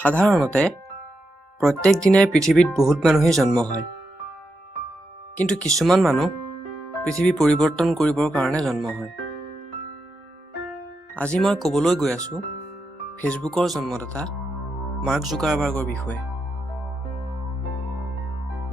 সাধাৰণতে প্ৰত্যেক দিনাই পৃথিৱীত বহুত মানুহেই জন্ম হয়। কিন্তু কিছুমান মানুহ পৃথিৱী পৰিৱৰ্তন কৰিবৰ কাৰণে জন্ম হয়। আজি মই ক'বলৈ গৈ আছোঁ ফেচবুকৰ জন্মদাতা মাৰ্ক জুকাৰবাৰ্গৰ বিষয়ে,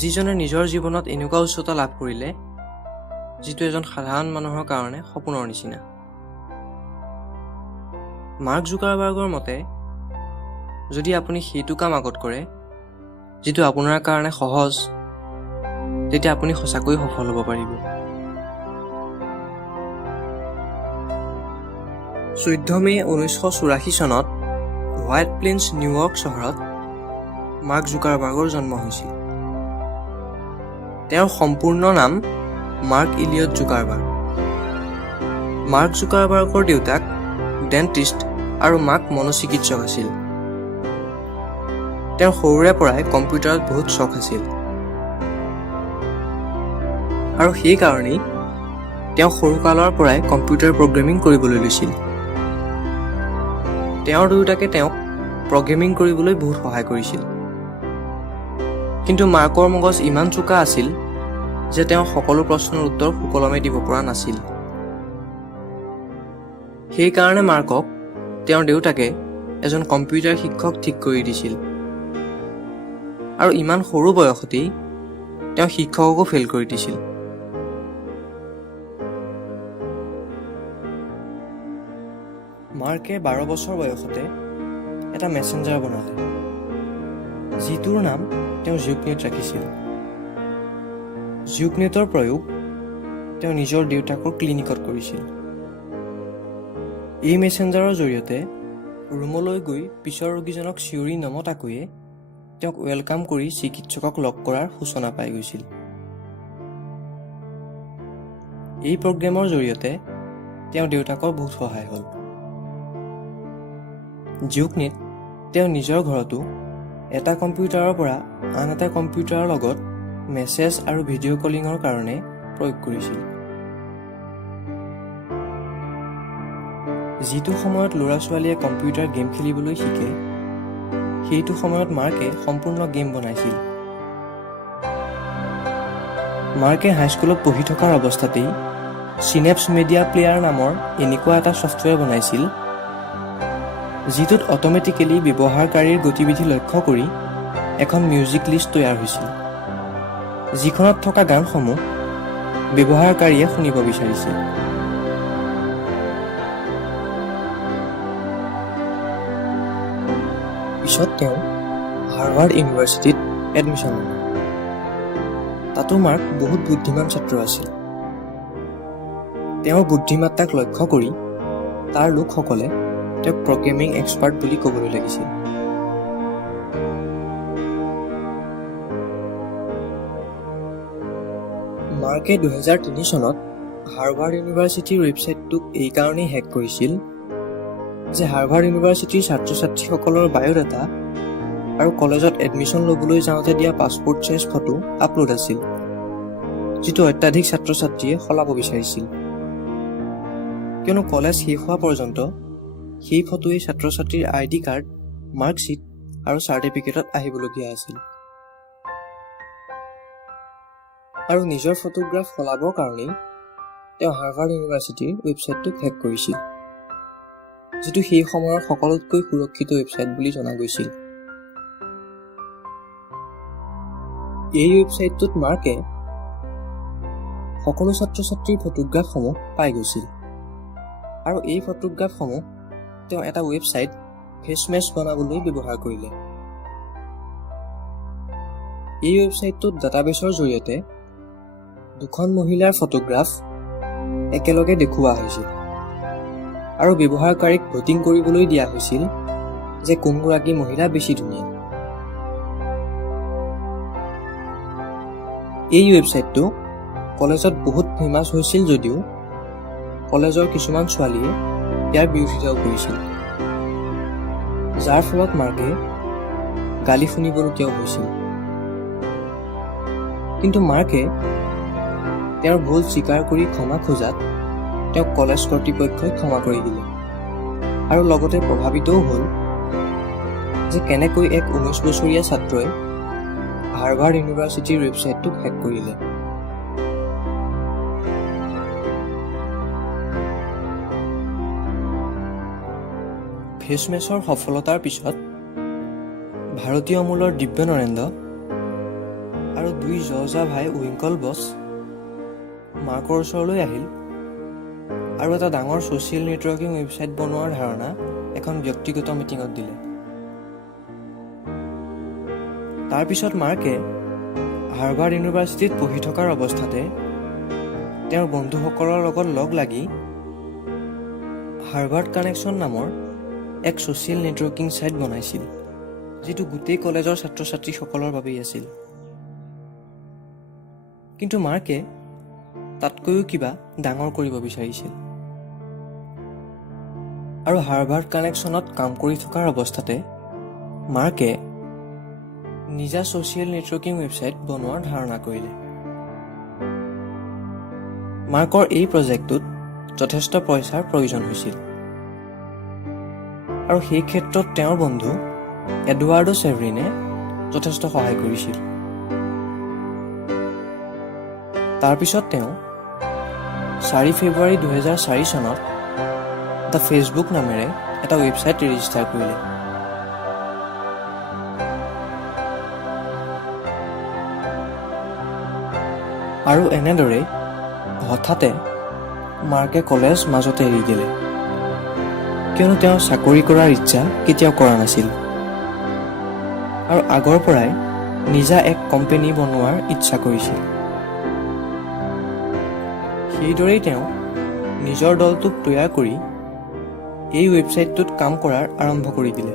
যিজনে নিজৰ জীৱনত এনেকুৱা উচ্চতা লাভ কৰিলে যিটো এজন সাধাৰণ মানুহৰ কাৰণে সপোনৰ নিচিনা। মাৰ্ক জুকাৰবাৰ্গৰ মতে, যদি আপুনি সেইটো কাম আগত কৰে যিটো আপোনাৰ কাৰণে সহজ, তেতিয়া আপুনি সঁচাকৈ সফল হ'ব পাৰিব। 14 মে 1984 চনত হোৱাইট প্লেইনছ, নিউয়ৰ্ক চহৰত মাৰ্ক জুকাৰবাৰ্গৰ জন্ম হৈছিল। তেওঁৰ সম্পূৰ্ণ নাম মাৰ্ক ইলিয়ট জুকাৰবাৰ্গ। মাৰ্ক জুকাৰবাৰ্গৰ দেউতাক ডেণ্টিষ্ট আৰু মাক মনোচিকিৎসক আছিল। তেওঁৰ সৰুৰে পৰাই কম্পিউটাৰত বহুত চখ আছিল আৰু সেইকাৰণেই তেওঁ সৰুকালৰ পৰাই কম্পিউটাৰ প্ৰগ্ৰেমিং কৰিবলৈ লৈছিল। তেওঁৰ দেউতাকে তেওঁক প্ৰগ্ৰেমিং কৰিবলৈ বহুত সহায় কৰিছিল। কিন্তু মাৰ্কৰ মগজ ইমান চোকা আছিল যে তেওঁ সকলো প্ৰশ্নৰ উত্তৰ সুকলমে দিব পৰা নাছিল। সেইকাৰণে মাৰ্কক তেওঁৰ দেউতাকে এজন কম্পিউটাৰ শিক্ষক ঠিক কৰি দিছিল আৰু ইমান সৰু বয়সতেই তেওঁ শিক্ষককো ফেইল কৰি দিছিল। মাৰ্কে 12 বছৰ বয়সতে এটা মেছেঞ্জাৰ বনালে, যিটোৰ নাম তেওঁ জিউকনেট ৰাখিছিল। জিউকনেটৰ প্ৰয়োগ তেওঁ নিজৰ দেউতাকৰ ক্লিনিকত কৰিছিল। এই মেছেঞ্জাৰৰ জৰিয়তে ৰুমলৈ গৈ পিছৰ ৰোগীজনক চিঞৰি নমতাকৈয়ে তেওঁক ৱেলকাম কৰি চিকিৎসকক লগ কৰাৰ সূচনা পাই গৈছিল। এই প্ৰগ্ৰেমৰ জৰিয়তে তেওঁ দেউতাকৰ বহুত সহায় হ'ল। জিউকনেট তেওঁ নিজৰ ঘৰতো এটা কম্পিউটাৰৰ পৰা আন এটা কম্পিউটাৰৰ লগত মেছেজ আৰু ভিডিঅ' কলিঙৰ কাৰণে প্ৰয়োগ কৰিছিল। যিটো সময়ত ল'ৰা-ছোৱালীয়ে কম্পিউটাৰ গেম খেলিবলৈ শিকে, সেইটো সময়ত মাৰ্কে সম্পূৰ্ণ গেম বনাইছিল। মাৰ্কে হাইস্কুলত পঢ়ি থকাৰ অৱস্থাতেই চিনেপ্স মিডিয়া প্লেয়াৰ নামৰ এনেকুৱা এটা ছফ্টৱেৰ বনাইছিল, যিটোত অট'মেটিকেলি ব্যৱহাৰকাৰীৰ গতিবিধি লক্ষ্য কৰি এখন মিউজিক লিষ্ট তৈয়াৰ হৈছিল, যিখনত থকা গানসমূহ ব্যৱহাৰকাৰীয়ে শুনিব বিচাৰিছিল। পিছত তেওঁ হাৰ্ভাৰ্ড ইউনিভাৰ্চিটিত এডমিশ্যন ল'লে। তাতো মাৰ্ক বহুত বুদ্ধিমান ছাত্ৰ আছিল। তেওঁৰ বুদ্ধিমত্তাক লক্ষ্য কৰি তাৰ লোকসকলে তেওঁক প্ৰগ্ৰেমিং এক্সপাৰ্ট বুলি ক'বলৈ লাগিছিল। মাৰ্কে 2003 চনত হাৰ্ভাৰ্ড ইউনিভাৰ্চিটিৰ ৱেবছাইটটোক এইকাৰণেই হেক কৰিছিল যে হাৰ্ভাৰ্ড ইউনিভাৰ্চিটিৰ ছাত্ৰ-ছাত্ৰীসকলৰ বায়'ডাটা আৰু কলেজত এডমিশ্যন ল'বলৈ যাওঁতে দিয়া পাছপৰ্ট চাইজ ফটো আপলোড আছিল, যিটো অত্যাধিক ছাত্ৰ-ছাত্ৰীয়ে সলাব বিচাৰিছিল, কিয়নো কলেজ শেষ হোৱা পৰ্যন্ত সেই ফটোৱে ছাত্ৰ-ছাত্ৰীৰ ID কাৰ্ড, মাৰ্কশ্বিট আৰু চাৰ্টিফিকেটত আহিবলগীয়া আছিল। আৰু নিজৰ ফটোগ্ৰাফ সলাবৰ কাৰণেই তেওঁ হাৰ্ভাৰ্ড ইউনিভাৰ্চিটিৰ ৱেবছাইটটোক হেক কৰিছিল, যিটো সেই সময়ৰ সকলোতকৈ সুৰক্ষিত ৱেবছাইট বুলি জনা গৈছিল। এই ৱেবছাইটটোত মাৰ্কে সকলো ছাত্ৰ-ছাত্ৰীৰ ফটোগ্ৰাফসমূহ পাই গৈছিল আৰু এই ফটোগ্ৰাফসমূহ তেওঁ এটা ৱেবছাইট ফেচমেছ বনাবলৈ ব্যৱহাৰ কৰিলে। এই ৱেবছাইটটোত ডাটাবেছৰ জৰিয়তে দুখন মহিলাৰ ফটোগ্ৰাফ একেলগে দেখুওৱা হৈছিল আৰু ব্যৱহাৰকাৰীক ভোটিং কৰিবলৈ দিয়া হৈছিল যে কোনগৰাকী মহিলা বেছি ধুনীয়া। এই ৱেবছাইটটো কলেজত বহুত ফেমাছ হৈছিল যদিও কলেজৰ কিছুমান ছোৱালীয়ে ইয়াৰ বিৰোধিতাও কৰিছিল, যাৰ ফলত মাৰ্কে গালি শুনিবলগীয়াও হৈছিল। কিন্তু মাৰ্কে তেওঁৰ ভুল স্বীকাৰ কৰি ক্ষমা খোজাত তেওঁক কলেজ কৰ্তৃপক্ষই ক্ষমা কৰি দিলে আৰু লগতে প্ৰভাৱিতও হ'ল যে কেনেকৈ এক 19 বছৰীয়া ছাত্ৰই হাৰ্ভাৰ্ড ইউনিভাৰ্চিটিৰ ৱেবছাইটটোক হেক কৰিলে। ফেচমেছৰ সফলতাৰ পিছত ভাৰতীয় মূলৰ দিব্য নৰেন্দ্ৰ আৰু দুই জৰ্জা ভাই উইংকল বছ মাৰ্কৰ ওচৰলৈ আহিল আৰু এটা ডাঙৰ ছ'চিয়েল নেটৱৰ্কিং ৱেবছাইট বনোৱাৰ ধাৰণা এখন ব্যক্তিগত মিটিঙত দিলে। তাৰপিছত মাৰ্কে হাৰ্ভাৰ্ড ইউনিভাৰ্চিটিত পঢ়ি থকাৰ অৱস্থাতে তেওঁৰ বন্ধুসকলৰ লগত লগ লাগি হাৰ্ভাৰ্ড কানেকশ্যন নামৰ এক ছ'চিয়েল নেটৱৰ্কিং ছাইট বনাইছিল, যিটো গোটেই কলেজৰ ছাত্ৰ ছাত্ৰীসকলৰ বাবেই আছিল। কিন্তু মাৰ্কে তাতকৈও কিবা ডাঙৰ কৰিব বিচাৰিছিল আৰু হাৰ্ভাৰ্ড কানেকশ্যনত কাম কৰি থকাৰ অৱস্থাতে মাৰ্কে নিজা ছ'চিয়েল নেটৱৰ্কিং ৱেবছাইট বনোৱাৰ ধাৰণা কৰিলে। মাৰ্কৰ এই প্ৰজেক্টটোত যথেষ্ট পইচাৰ প্ৰয়োজন হৈছিল আৰু সেই ক্ষেত্ৰত তেওঁৰ বন্ধু এডৱাৰ্ডো চেভৰিনে যথেষ্ট সহায় কৰিছিল। তাৰপিছত তেওঁ 4 ফেব্ৰুৱাৰী 2004 চনত দ্য ফেচবুক নামেৰে এটা ৱেবছাইট ৰেজিষ্টাৰ কৰিলে। আৰু এনেদৰে হঠাতে মাৰ্কে কলেজ মাজতে এৰি দিলে, কিয়নো তেওঁ চাকৰি কৰাৰ ইচ্ছা কেতিয়াও কৰা নাছিল আৰু আগৰ পৰাই নিজা এক কোম্পানী বনোৱাৰ ইচ্ছা কৰিছিল। সেইদৰেই তেওঁ নিজৰ দলটোক তৈয়াৰ কৰি এই ৱেবছাইটটোত কাম কৰাৰ আৰম্ভ কৰি দিলে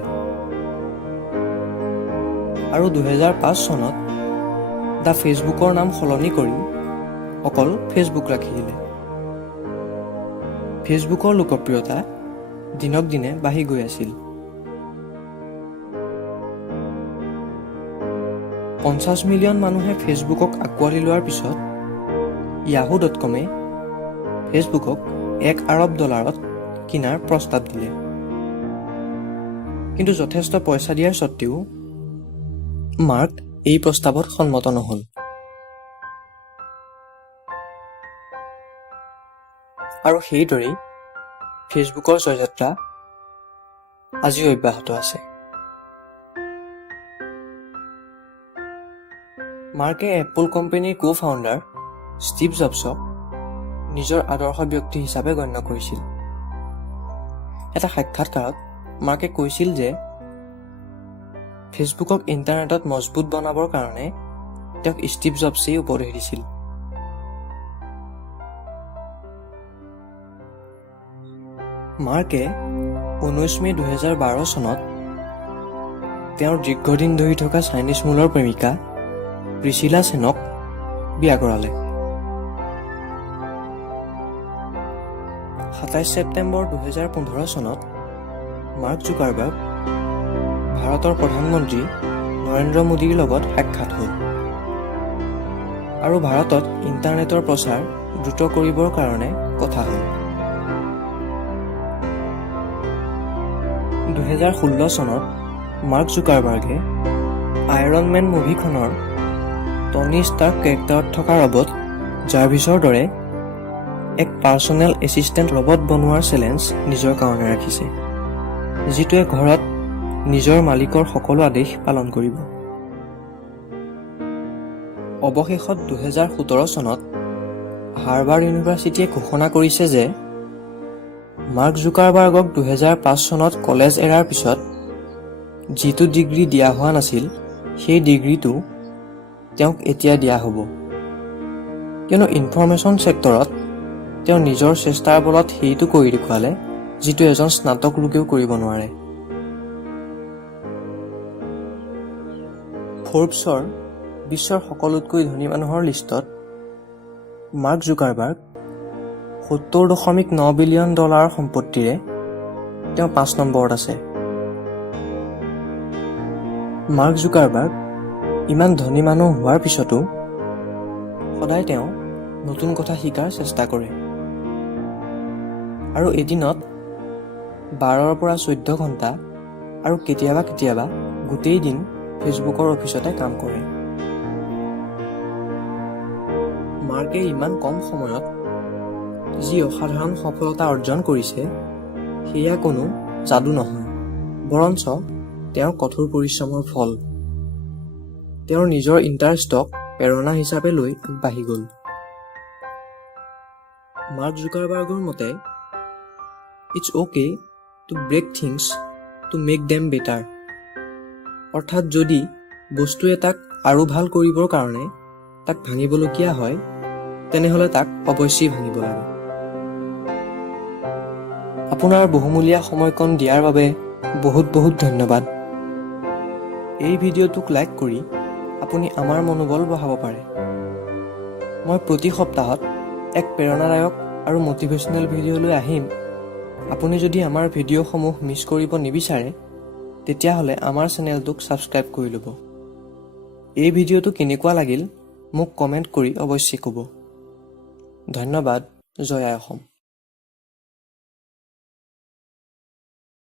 আৰু 2005 চনত দ্য ফেচবুকৰ নাম সলনি কৰি অকল ফেচবুক ৰাখি দিলে। ফেচবুকৰ লোকপ্ৰিয়তা দিনক দিনে বাঢ়ি গৈ আছিল। 50 মিলিয়ন মানুহে ফেচবুকক আঁকোৱালি লোৱাৰ পিছত yahoo.com-এ ফেচবুকক $1 আৰব কিনাৰ প্ৰস্তাৱ দিলে। কিন্তু যথেষ্ট পইচা দিয়াৰ স্বত্বেও মাৰ্ক এই প্ৰস্তাৱত সন্মত নহ'ল। আৰু সেইদৰেই ফেচবুকৰ জয়যাত্ৰা আজিও অব্যাহত আছে। মাৰ্কে এপল কোম্পানীৰ কো-ফাউণ্ডাৰ ষ্টিভ জবছক নিজৰ আদৰ্শ ব্যক্তি হিচাপে গণ্য কৰিছিল। এটা সাক্ষাৎকাৰত মাৰ্কে কৈছিল যে ফেচবুকক ইণ্টাৰনেটত মজবুত বনাবৰ কাৰণে তেওঁক ষ্টিভ জবছেই উপদেশ দিছিল। মাৰ্কে 19 মে 2012 চনত তেওঁৰ দীৰ্ঘদিন ধৰি থকা চাইনিজ মূলৰ প্ৰেমিকা প্ৰিচিলা চেনক বিয়া কৰালে। 27 ছেপ্টেম্বৰ 2015 চনত মাৰ্ক জুকাৰবাৰ্গ ভাৰতৰ প্ৰধানমন্ত্ৰী নৰেন্দ্ৰ মোদীৰ লগত সাক্ষাৎ হ'ল আৰু ভাৰতত ইণ্টাৰনেটৰ প্ৰচাৰ দ্ৰুত কৰিবৰ কাৰণে কথা হ'ল। 2016 চনত মাৰ্ক জুকাৰবাৰ্গে আইৰন মেন মুভিখনৰ টনি ষ্টাৰ্ক কেৰেক্টাৰত থকা ৰবট জাৰ্ভিছৰ দৰে এক পাৰ্চনেল এছিষ্টেণ্ট ৰবট বনোৱাৰ চেলেঞ্জ নিজৰ কাৰণে ৰাখিছে, যিটোৱে ঘৰত নিজৰ মালিকৰ সকলো আদেশ পালন কৰিব। অৱশেষত 2017 চনত হাৰ্ভাৰ্ড ইউনিভাৰ্চিটিয়ে ঘোষণা কৰিছে যে মাৰ্ক জুকাৰবাৰ্গক 2005 চনত কলেজ এৰাৰ পিছত যিটো ডিগ্ৰী দিয়া হোৱা নাছিল সেই ডিগ্ৰীটো তেওঁক এতিয়া দিয়া হ'ব, কিয়নো ইনফৰমেশ্যন ছেক্টৰত তেওঁ নিজৰ চেষ্টাৰ বলত সেইটো কৰি দেখুৱালে যিটো এজন স্নাতক লোকেও কৰিব নোৱাৰে। ফৰ্বছৰ বিশ্বৰ সকলোতকৈ ধনী মানুহৰ লিষ্টত মাৰ্ক জুকাৰবাৰ্গ $70.9 বিলিয়ন সম্পত্তিৰে তেওঁ 5 নম্বৰত আছে। মাৰ্ক জুকাৰবাৰ্গ ইমান ধনী মানুহ হোৱাৰ পিছতো সদায় তেওঁ নতুন কথা শিকাৰ চেষ্টা কৰে আৰু এদিনত 12 পৰা 14 ঘণ্টা আৰু কেতিয়াবা গোটেই দিন ফেচবুকৰ অফিচতে কাম কৰে। মাৰ্কে ইমান কম সময়ত যি অসাধাৰণ সফলতা অৰ্জন কৰিছে সেয়া কোনো যাদু নহয়, বৰঞ্চ তেওঁৰ কঠোৰ পৰিশ্ৰমৰ ফল। তেওঁৰ নিজৰ ইণ্টাৰেষ্টক প্ৰেৰণা হিচাপে লৈ আগবাঢ়ি গ'ল। মাৰ্ক জুকাৰবাৰ্গৰ মতে, it's okay to break things to make them better. অৰ্থাৎ যদি বস্তু এটাক আৰু ভাল কৰিবৰ কাৰণে তাক ভাঙিবলগীয়া হয়, তেনেহ'লে তাক অৱশ্যেই ভাঙিব লাগে। আপোনাৰ বহুমূলীয়া সময়কণ দিয়াৰ বাবে বহুত বহুত ধন্যবাদ। এই ভিডিঅ'টোক লাইক কৰি আপুনি আমাৰ মনোবল বঢ়াব পাৰে। মই প্ৰতি সপ্তাহত এক প্ৰেৰণাদায়ক আৰু মটিভেশ্যনেল ভিডিঅ' লৈ আহিম। আপুনি যদি আমাৰ ভিডিঅ'সমূহ মিছ কৰিব নিবিচাৰে, তেতিয়াহ'লে আমাৰ চেনেলটোক ছাবস্ক্ৰাইব কৰি ল'ব। এই ভিডিঅ'টো কেনেকুৱা লাগিল মোক কমেণ্ট কৰি অৱশ্যেই ক'ব। ধন্যবাদ। জয় আই অসম।